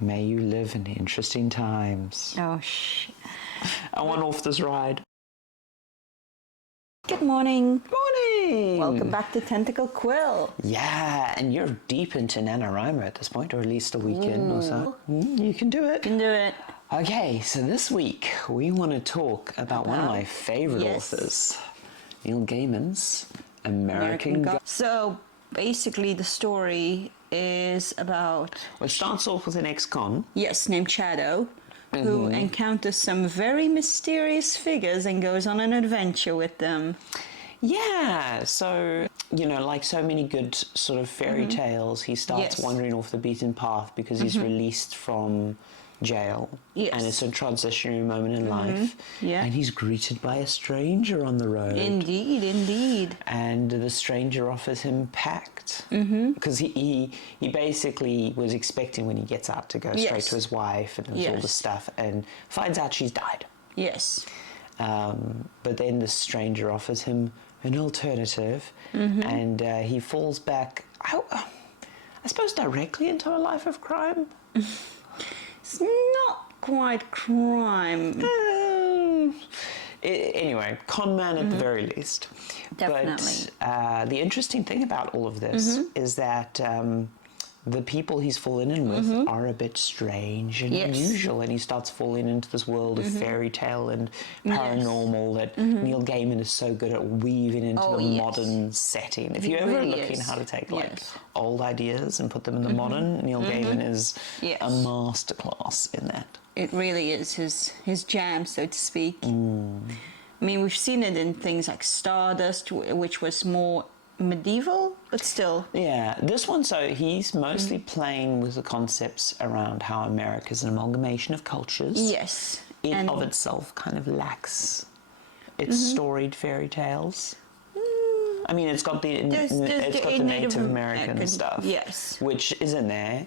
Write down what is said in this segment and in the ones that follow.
May you live in interesting times. Oh, shit. I want off this ride. Good morning. Morning! Welcome back to Tentacle Quill. Yeah, and you're deep into NaNoWriMo at this point, or at least a weekend or so. You can do it. You can do it. Okay, so this week we want to talk about one of my favorite authors, Neil Gaiman's American Gods. So basically the story is about... Well, it starts off with an ex-con. Yes, named Shadow, who encounters some very mysterious figures and goes on an adventure with them. Yeah, so, you know, like so many good sort of fairy tales, he starts wandering off the beaten path because he's released from jail. Yes. And it's a transitionary moment in life. Yeah. And he's greeted by a stranger on the road. Indeed, indeed. And the stranger offers him pact. Because he basically was expecting when he gets out to go straight to his wife and all this stuff, and finds out she's died. Yes. But then the stranger offers him an alternative, and he falls back, I suppose, directly into a life of crime. It's not quite crime. Anyway, con man at the very least. Definitely. But the interesting thing about all of this is that the people he's fallen in with are a bit strange and unusual, and he starts falling into this world of fairy tale and paranormal that Neil Gaiman is so good at weaving into the modern setting. If you're ever looking how to take like old ideas and put them in the modern, Neil Gaiman is a masterclass in that. It really is his jam, so to speak. I mean, we've seen it in things like Stardust, which was more medieval, but still. Yeah, this one, so he's mostly playing with the concepts around how America is an amalgamation of cultures. Yes. It of itself kind of lacks its storied fairy tales. I mean, it's got the Native American stuff, which is in there,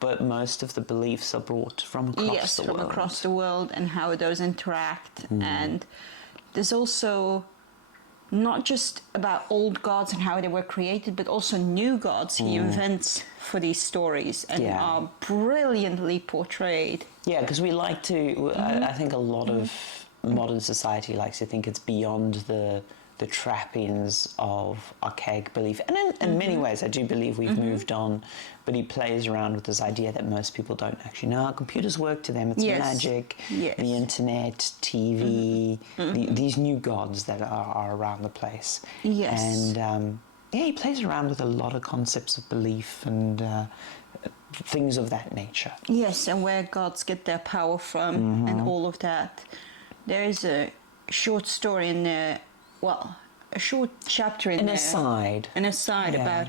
but most of the beliefs are brought from across the world. From across the world, and how those interact. And there's also not just about old gods and how they were created, but also new gods he invents for these stories and are brilliantly portrayed. Yeah, because we like to, I think a lot of modern society likes to think it's beyond the trappings of archaic belief. And in many ways, I do believe we've moved on, but he plays around with this idea that most people don't actually know how computers work. To them, it's magic, the internet, TV, these new gods that are around the place. Yes. And he plays around with a lot of concepts of belief and things of that nature. Yes, and where gods get their power from and all of that. There is a short story in there, well, a short chapter in there. An aside about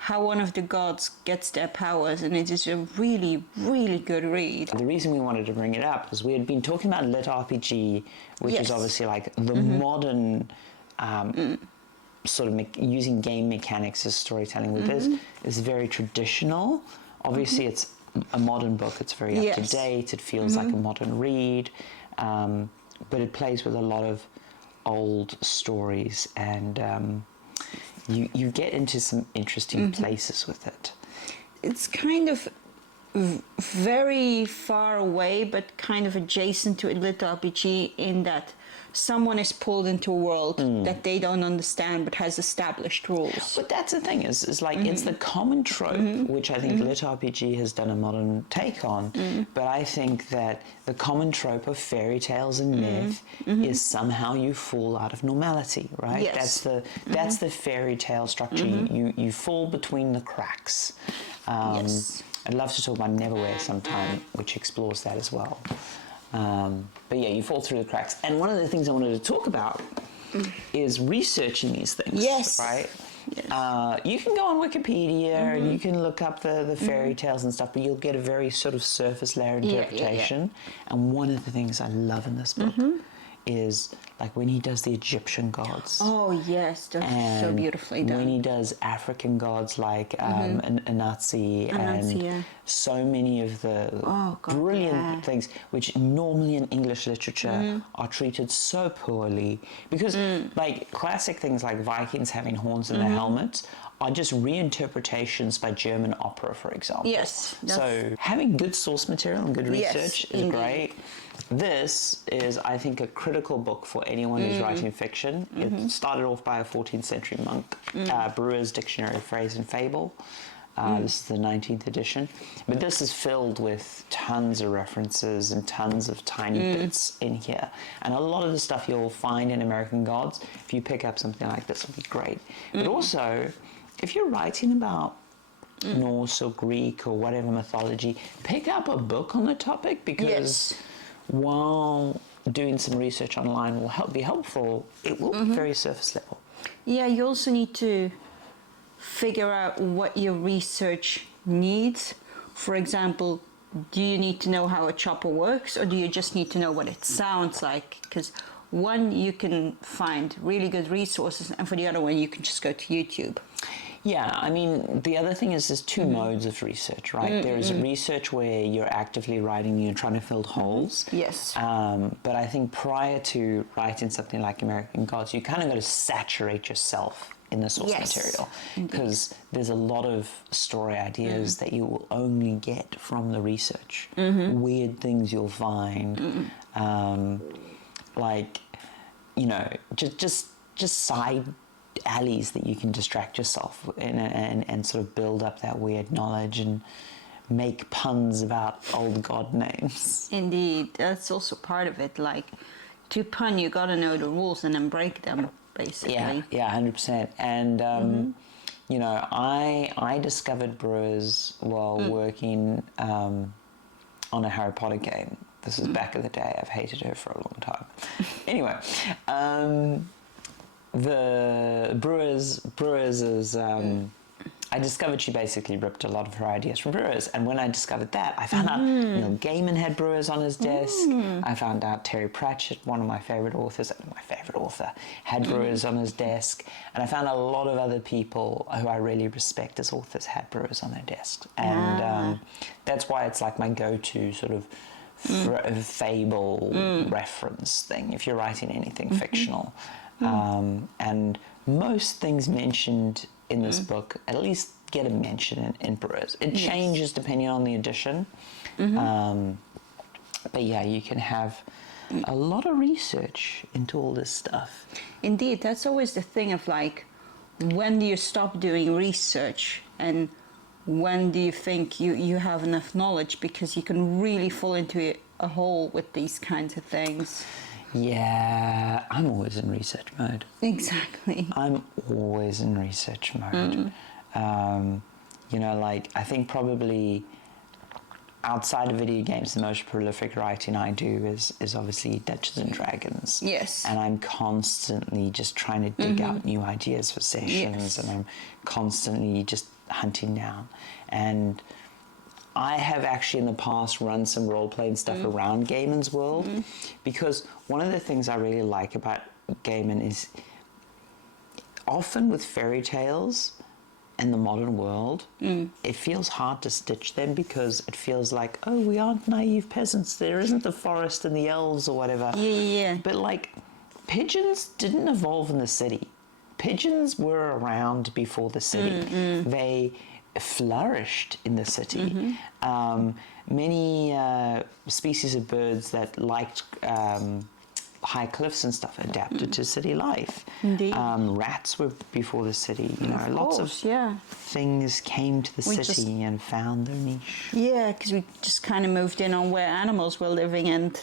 how one of the gods gets their powers, and it is a really, really good read. The reason we wanted to bring it up is we had been talking about lit RPG, which is obviously like the modern sort of using game mechanics as storytelling with this is very traditional. Obviously, it's a modern book. It's very up to date. It feels like a modern read, but it plays with a lot of old stories, and you get into some interesting places with it. It's kind of very far away, but kind of adjacent to a lit RPG in that someone is pulled into a world that they don't understand but has established rules. But that's the thing, is like it's the common trope, which I think lit RPG has done a modern take on, but I think that the common trope of fairy tales and myth is somehow you fall out of normality, right? Yes. That's the fairy tale structure. You fall between the cracks. I'd love to talk about Neverwhere sometime, which explores that as well. But yeah, you fall through the cracks. And one of the things I wanted to talk about is researching these things. Yes. Right? Yes. You can go on Wikipedia and you can look up the fairy tales and stuff, but you'll get a very sort of surface layer interpretation. And one of the things I love in this book is like when he does the Egyptian gods. Oh yes, they're so beautifully done. When he does African gods like Anansi and so many of the brilliant things which normally in English literature are treated so poorly, because like classic things like Vikings having horns in their helmets are just reinterpretations by German opera, for example. Yes. So having good source material and good research is indeed. great. This is, I think, a critical book for anyone who's writing fiction. It started off by a 14th century monk, Brewer's Dictionary of Phrase and Fable. This is the 19th edition. But this is filled with tons of references and tons of tiny bits in here. And a lot of the stuff you'll find in American Gods, if you pick up something like this, will be great. But also, if you're writing about Norse or Greek or whatever mythology, pick up a book on the topic, because while doing some research online will be helpful, it will be very surface level. Yeah, you also need to figure out what your research needs. For example, do you need to know how a chopper works, or do you just need to know what it sounds like? Because one, you can find really good resources, and for the other one, you can just go to YouTube. Yeah, I mean, the other thing is there's two modes of research, right? There is research where you're actively writing, you're trying to fill holes. Yes. But I think prior to writing something like American Gods, you kind of got to saturate yourself in the source material, because there's a lot of story ideas that you will only get from the research. Weird things you'll find, like, you know, just side alleys that you can distract yourself in and sort of build up that weird knowledge and make puns about old god names. Indeed, that's also part of it. Like, to pun, you gotta know the rules and then break them, basically. Yeah, 100%. And you know, I discovered brewers while working on a Harry Potter game. This is back in the day. I've hated her for a long time. Anyway, the Brewers is, I discovered she basically ripped a lot of her ideas from Brewers, and when I discovered that, I found out Gaiman had Brewers on his desk. I found out Terry Pratchett, one of my favorite authors, had Brewers on his desk, and I found a lot of other people who I really respect as authors had Brewers on their desks, and that's why it's like my go-to sort of fable reference thing if you're writing anything fictional. And most things mentioned in this book at least get a mention in Brewers. It changes depending on the edition. But yeah, you can have a lot of research into all this stuff. Indeed, that's always the thing of like, when do you stop doing research, and when do you think you have enough knowledge, because you can really fall into a hole with these kinds of things. Yeah, I'm always in research mode. Exactly. I'm always in research mode. You know, like, I think probably outside of video games, the most prolific writing I do is obviously Dungeons and Dragons. Yes. And I'm constantly just trying to dig out new ideas for sessions, and I'm constantly just hunting down. And I have actually in the past run some role-playing stuff around Gaiman's world, because one of the things I really like about Gaiman is often with fairy tales in the modern world, it feels hard to stitch them, because it feels like, oh, we aren't naive peasants, there isn't the forest and the elves or whatever. Yeah. But like, pigeons didn't evolve in the city. Pigeons were around before the city. They flourished in the city. Many species of birds that liked high cliffs and stuff adapted to city life. Indeed. Rats were before the city. You know, lots of things came to the city and found their niche. Yeah, because we just kind of moved in on where animals were living and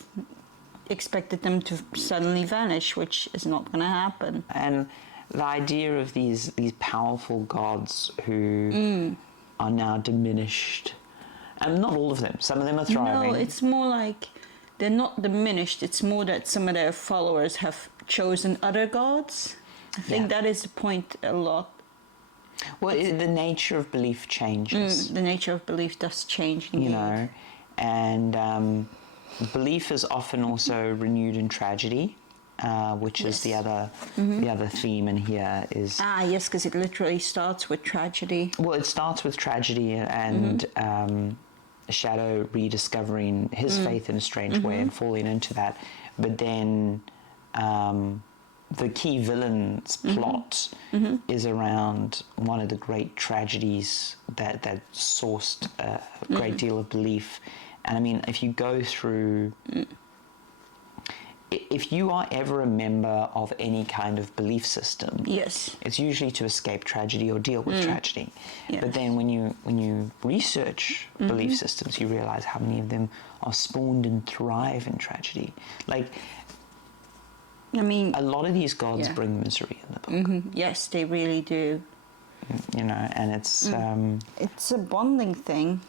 expected them to suddenly vanish, which is not going to happen. And the idea of these powerful gods who are now diminished, and not all of them, some of them are thriving. No, it's more like they're not diminished, it's more that some of their followers have chosen other gods. I think that is the point a lot. Well, the nature of belief changes. The nature of belief does change. Indeed. You know, and belief is often also renewed in tragedy. Which is the other theme in here is... yes, because it literally starts with tragedy. Well, it starts with tragedy and Shadow rediscovering his faith in a strange way and falling into that. But then the key villain's plot is around one of the great tragedies that sourced a great deal of belief. And I mean, if you go through, if you are ever a member of any kind of belief system, yes, it's usually to escape tragedy or deal with tragedy. Yes. But then when you research belief systems, you realize how many of them are spawned and thrive in tragedy. Like, I mean, a lot of these gods bring misery in the book. Yes, they really do. You know, and it's It's a bonding thing.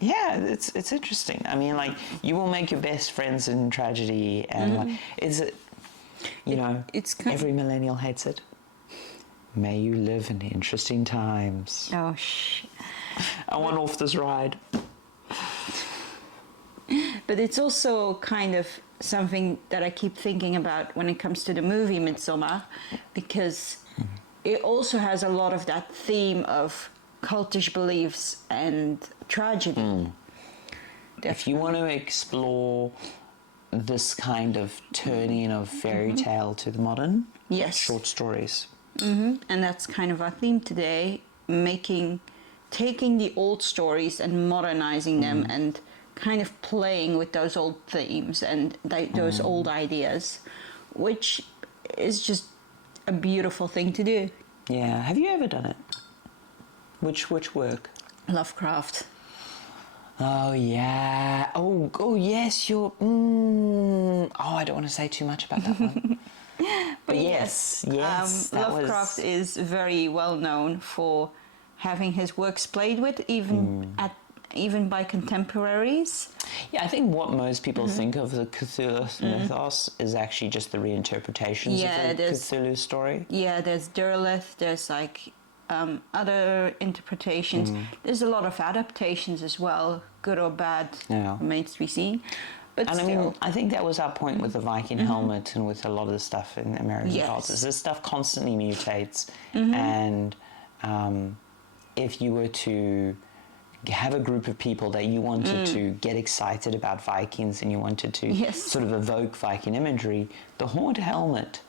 yeah, it's interesting. I mean, like, you will make your best friends in tragedy, and like, It's every millennial hates it. May you live in interesting times. Oh, I want off this ride. But it's also kind of something that I keep thinking about when it comes to the movie Midsommar, because it also has a lot of that theme of cultish beliefs and tragedy. If you want to explore this kind of turning of fairy tale to the modern, Yes. short stories. And that's kind of our theme today, taking the old stories and modernizing them and kind of playing with those old themes and those old ideas, which is just a beautiful thing to do. Yeah. Have you ever done it? Which work? Lovecraft. Oh yeah. Oh yes. You're. I don't want to say too much about that one. But yes. That Lovecraft is very well known for having his works played with, even by contemporaries. Yeah, I think what most people think of the Cthulhu mythos is actually just the reinterpretations of the Cthulhu story. Yeah, there's Derleth, there's like other interpretations. There's a lot of adaptations as well, good or bad, remains to be seen. But and still. I mean, I think that was our point with the Viking helmet and with a lot of the stuff in American gods. Is this stuff constantly mutates, and if you were to have a group of people that you wanted to get excited about Vikings and you wanted to sort of evoke Viking imagery, the horned helmet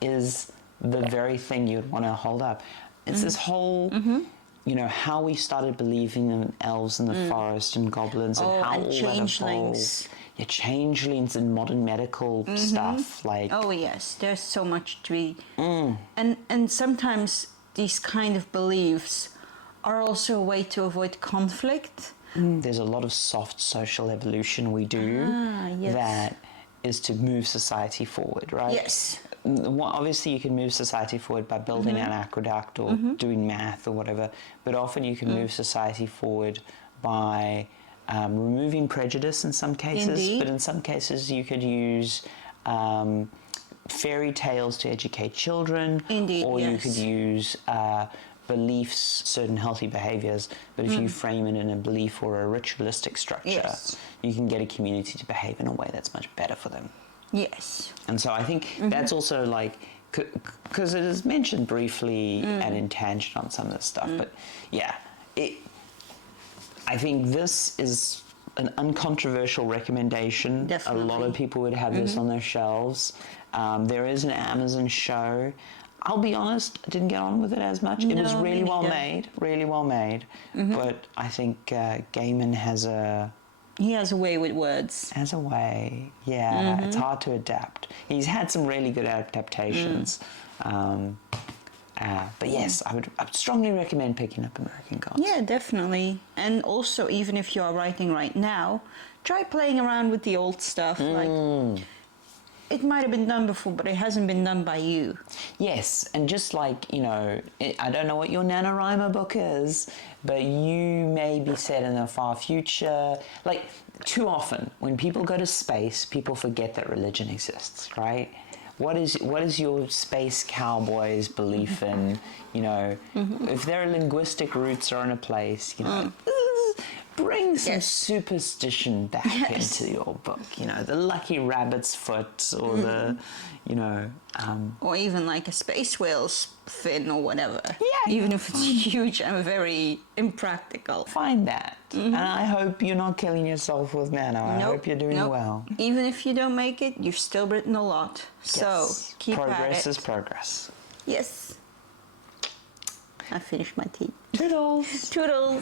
is the very thing you'd want to hold up. It's this whole, how we started believing in elves in the forest and goblins and how and all changelings. that evolved. Yeah, changelings and modern medical stuff. Like, oh yes, there's so much to be, and sometimes these kind of beliefs are also a way to avoid conflict. There's a lot of soft social evolution we do that is to move society forward, right? Yes. Obviously, you can move society forward by building an aqueduct or doing math or whatever, but often you can move society forward by removing prejudice in some cases, Indeed. but in some cases you could use fairy tales to educate children, Indeed, or you could use beliefs, certain healthy behaviors, but if you frame it in a belief or a ritualistic structure, you can get a community to behave in a way that's much better for them. Yes. And so I think that's also like, because it is mentioned briefly and in tangent on some of this stuff, but yeah, I think this is an uncontroversial recommendation. Definitely. A lot of people would have this on their shelves. There is an Amazon show. I'll be honest, I didn't get on with it as much. It was really well made, but I think Gaiman has a... He has a way with words. Has a way, yeah. It's hard to adapt. He's had some really good adaptations. But yes, I would strongly recommend picking up American Gods. Yeah, definitely. And also, even if you are writing right now, try playing around with the old stuff. Like, it might have been done before, but it hasn't been done by you. Yes, and just like, I don't know what your NaNoWriMo book is, but you may be set in a far future. Like, too often, when people go to space, people forget that religion exists, right? What is your space cowboy's belief in, if their linguistic roots are in a place, bring bring some superstition back into your book. You know, the lucky rabbit's foot, or the, you know, or even like a space whale's fin or whatever. Yeah. Even if it's huge and very impractical. Find that. And I hope you're not killing yourself with nano. I hope you're doing well. Even if you don't make it, you've still written a lot. So keep at it. Progress is progress. Yes. I finished my tea. Toodles. Toodles.